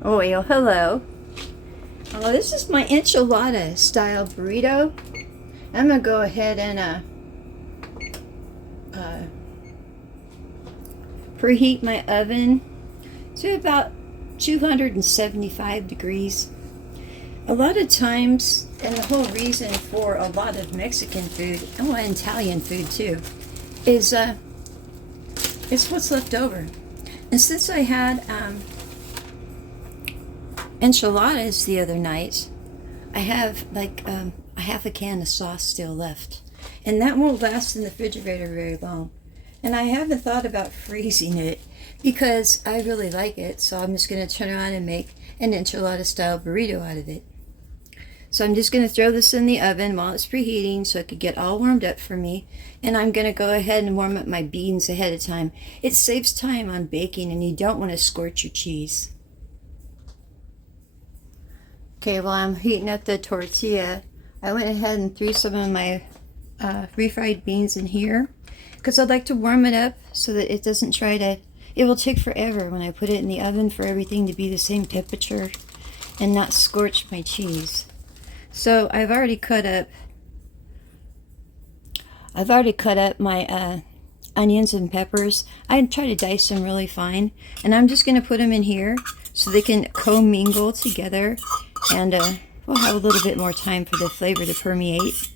Oh, well, hello. Oh, this is my enchilada style burrito. I'm gonna go ahead and uh, preheat my oven to about 275 degrees. A lot of times, and the whole reason for a lot of Mexican food, and well, Italian food too, is it's what's left over. And since I had enchiladas the other night, I have like a half a can of sauce still left. And that won't last in the refrigerator very long. And I haven't thought about freezing it because I really like it. So I'm just going to turn around and make an enchilada style burrito out of it. So I'm just going to throw this in the oven while it's preheating so it could get all warmed up for me. And I'm going to go ahead and warm up my beans ahead of time. It saves time on baking and you don't want to scorch your cheese. Okay, while I'm heating up the tortilla, I went ahead and threw some of my refried beans in here because I'd like to warm it up so that it doesn't it will take forever when I put it in the oven for everything to be the same temperature and not scorch my cheese. So I've already cut up my onions and peppers. I try to dice them really fine, and I'm just going to put them in here so they can commingle together, and we'll have a little bit more time for the flavor to permeate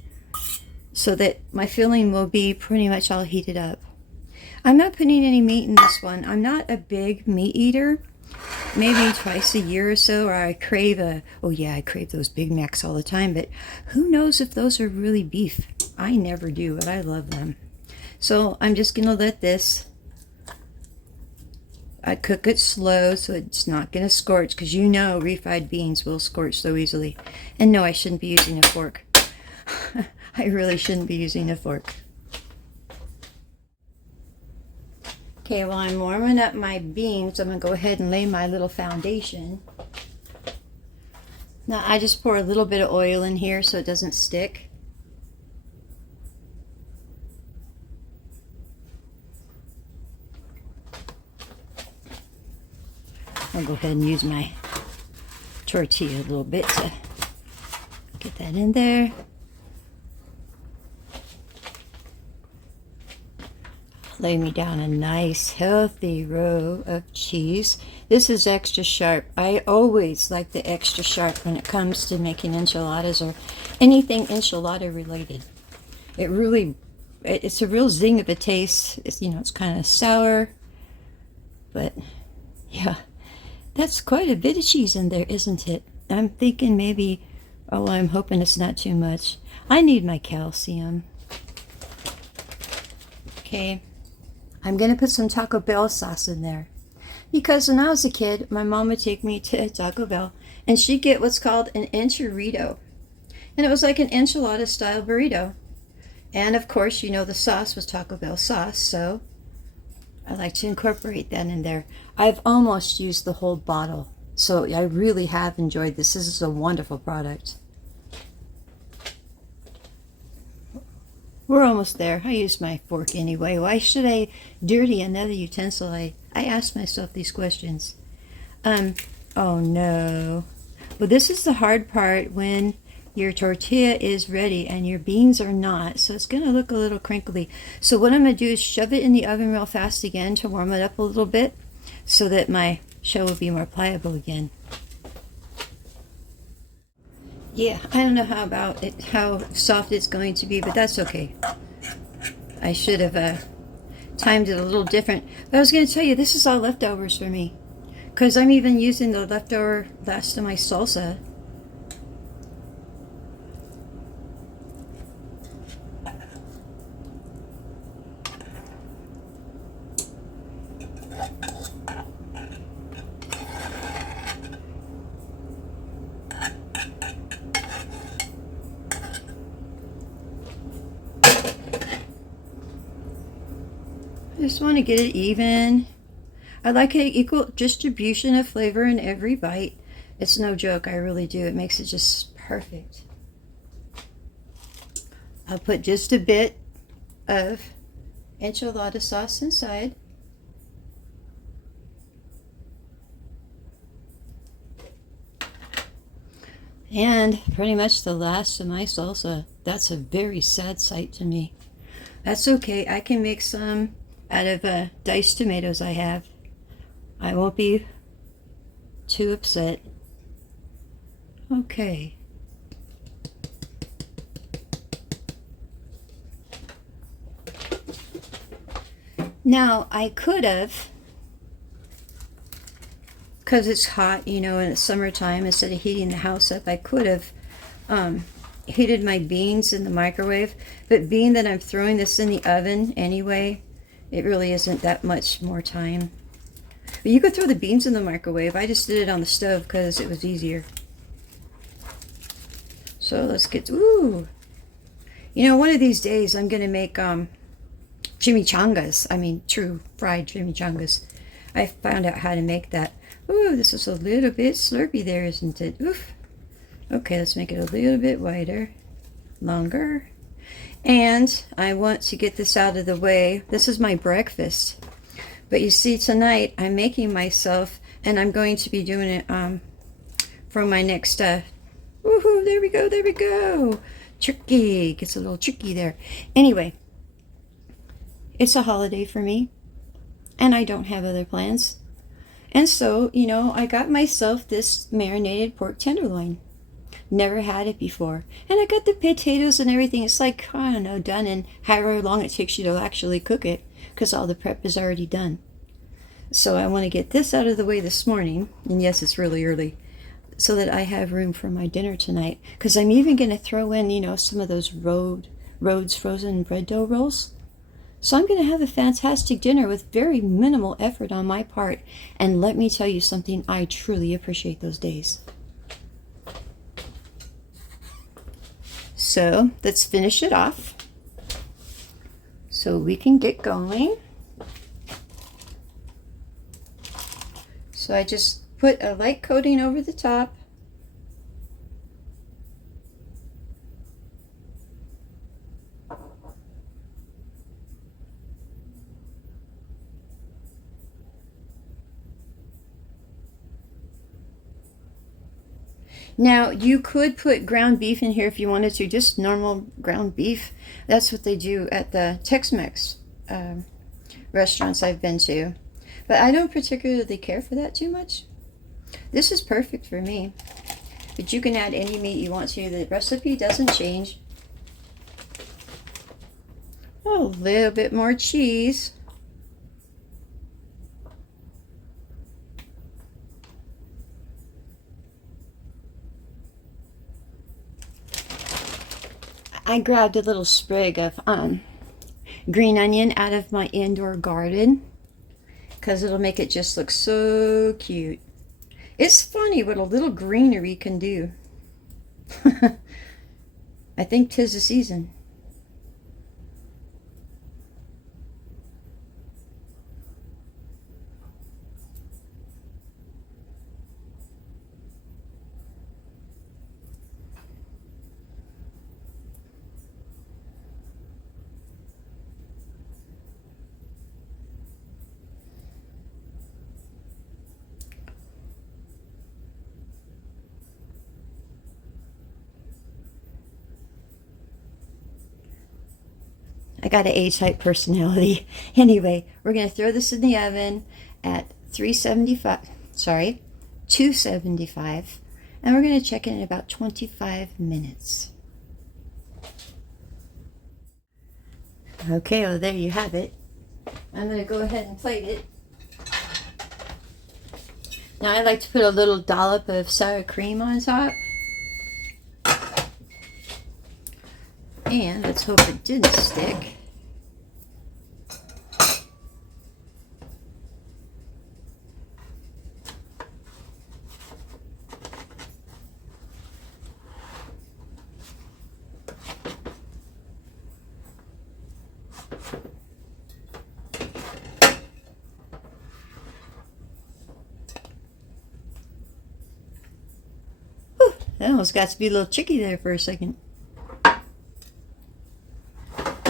so that my filling will be pretty much all heated up. I'm not putting any meat in this one. I'm not a big meat eater. Maybe twice a year or so, or I crave I crave those Big Macs all the time, but who knows if those are really beef. I never do, but I love them. So I'm just going to let this, I cook it slow so it's not going to scorch, because you know refried beans will scorch so easily. And no, I shouldn't be using a fork. I really shouldn't be using a fork. Okay, while I'm warming up my beans, I'm going to go ahead and lay my little foundation. Now, I just pour a little bit of oil in here so it doesn't stick. I'll go ahead and use my tortilla a little bit to get that in there. Lay me down a nice healthy row of cheese. This is extra sharp. I always like the extra sharp when it comes to making enchiladas or anything enchilada related. It's a real zing of a taste. It's kind of sour, but yeah, that's quite a bit of cheese in there, isn't it? I'm thinking maybe, I'm hoping it's not too much. I need my calcium. Okay. I'm going to put some Taco Bell sauce in there. Because when I was a kid, my mom would take me to Taco Bell and she'd get what's called an enchilada. And it was like an enchilada style burrito. And of course, the sauce was Taco Bell sauce, so I like to incorporate that in there. I've almost used the whole bottle, so I really have enjoyed this. This is a wonderful product. We're almost there. I use my fork anyway. Why should I dirty another utensil? I ask myself these questions. Oh no. Well, this is the hard part when your tortilla is ready and your beans are not. So it's going to look a little crinkly. So what I'm going to do is shove it in the oven real fast again to warm it up a little bit so that my shell will be more pliable again. Yeah, I don't know how soft it's going to be, but that's okay. I should have timed it a little different. But I was going to tell you, this is all leftovers for me. Because I'm even using the leftover last of my salsa. I just want to get it even. I like an equal distribution of flavor in every bite. It's no joke, I really do. It makes it just perfect. I'll put just a bit of enchilada sauce inside. And pretty much the last of my salsa. That's a very sad sight to me. That's okay. I can make some out of diced tomatoes I have. I won't be too upset. Okay. Now, I could have, because it's hot, you know, in the summertime, instead of heating the house up, I could have heated my beans in the microwave. But being that I'm throwing this in the oven anyway, it really isn't that much more time. But you could throw the beans in the microwave. I just did it on the stove because it was easier. So let's get, ooh. You know, one of these days I'm going to make chimichangas. I mean, true fried chimichangas. I found out how to make that. Ooh, this is a little bit slurpy there, isn't it? Oof. Okay, let's make it a little bit wider, longer. And I want to get this out of the way. This is my breakfast. But you see, tonight I'm making myself, and I'm going to be doing it for my next, woohoo, there we go, there we go. Tricky, gets a little tricky there. Anyway, it's a holiday for me, and I don't have other plans. And so, you know, I got myself this marinated pork tenderloin. Never had it before. And I got the potatoes and everything. It's like, I don't know, done in however long it takes you to actually cook it, because all the prep is already done. So I want to get this out of the way this morning. And yes, it's really early, so that I have room for my dinner tonight. Because I'm even going to throw in, you know, some of those Rhodes frozen bread dough rolls. So I'm going to have a fantastic dinner with very minimal effort on my part. And let me tell you something, I truly appreciate those days. So let's finish it off so we can get going. So I just put a light coating over the top. Now, you could put ground beef in here if you wanted to, just normal ground beef. That's what they do at the Tex-Mex restaurants I've been to. But I don't particularly care for that too much. This is perfect for me. But you can add any meat you want to. The recipe doesn't change. Oh, a little bit more cheese. I grabbed a little sprig of green onion out of my indoor garden because it'll make it just look so cute. It's funny what a little greenery can do. I think 'tis the season. I got an A-type personality. Anyway, we're going to throw this in the oven at 275, and we're going to check it in about 25 minutes. Okay, well, there you have it. I'm going to go ahead and plate it. Now, I like to put a little dollop of sour cream on top. And let's hope it didn't stick. Whew, that almost got to be a little tricky there for a second.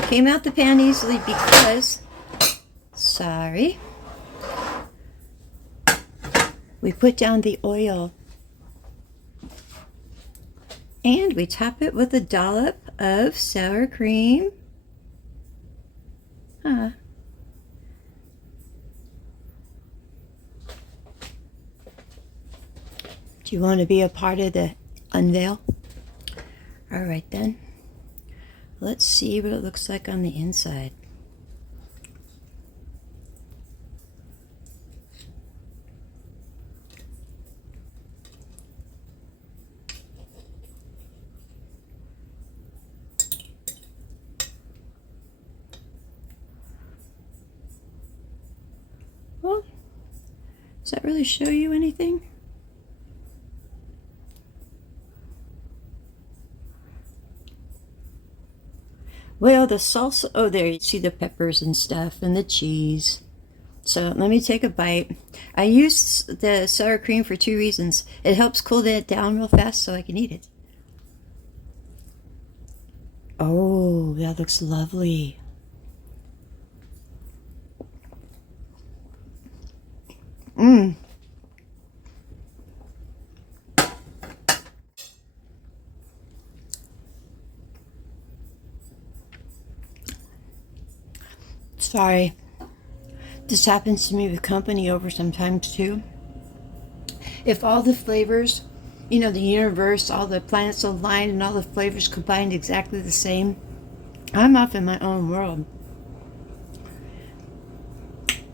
Came out the pan easily because, sorry, we put down the oil. And we top it with a dollop of sour cream. Huh. Do you want to be a part of the unveil? All right then. Let's see what it looks like on the inside. Well, does that really show you anything? Well, the salsa, oh, there you see the peppers and stuff and the cheese. So let me take a bite. I use the sour cream for 2 reasons. It helps cool it down real fast so I can eat it. Oh, that looks lovely. Mmm. Sorry. This happens to me with company over sometimes too. If all the flavors, you know, the universe, all the planets aligned and all the flavors combined exactly the same, I'm off in my own world.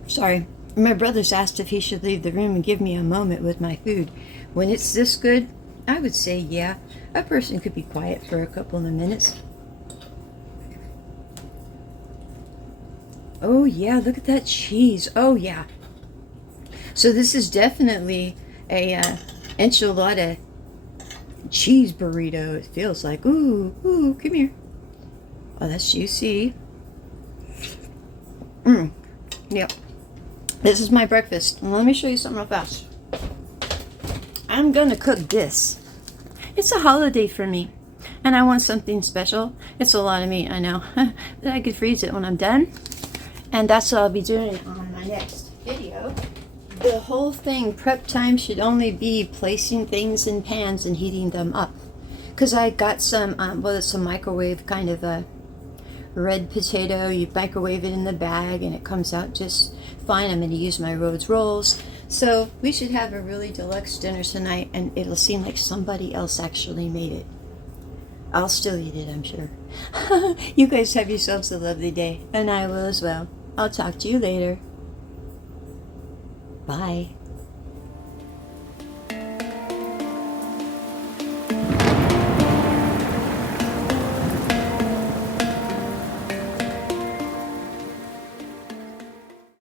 Sorry. My brother's asked if he should leave the room and give me a moment with my food. When it's this good, I would say, yeah, a person could be quiet for a couple of minutes. Oh, yeah, look at that cheese. Oh, yeah. So this is definitely a enchilada cheese burrito, it feels like. Ooh, ooh, come here. Oh, that's juicy. Yep. This is my breakfast. Let me show you something real fast. I'm gonna cook this. It's a holiday for me, and I want something special. It's a lot of meat, I know. But I could freeze it when I'm done. And that's what I'll be doing on my next video. The whole thing, prep time, should only be placing things in pans and heating them up. Because I got some, well, it's a microwave kind of a red potato. You microwave it in the bag and it comes out just fine. I'm going to use my Rhodes rolls. So we should have a really deluxe dinner tonight, and it'll seem like somebody else actually made it. I'll still eat it, I'm sure. You guys have yourselves a lovely day, and I will as well. I'll talk to you later. Bye.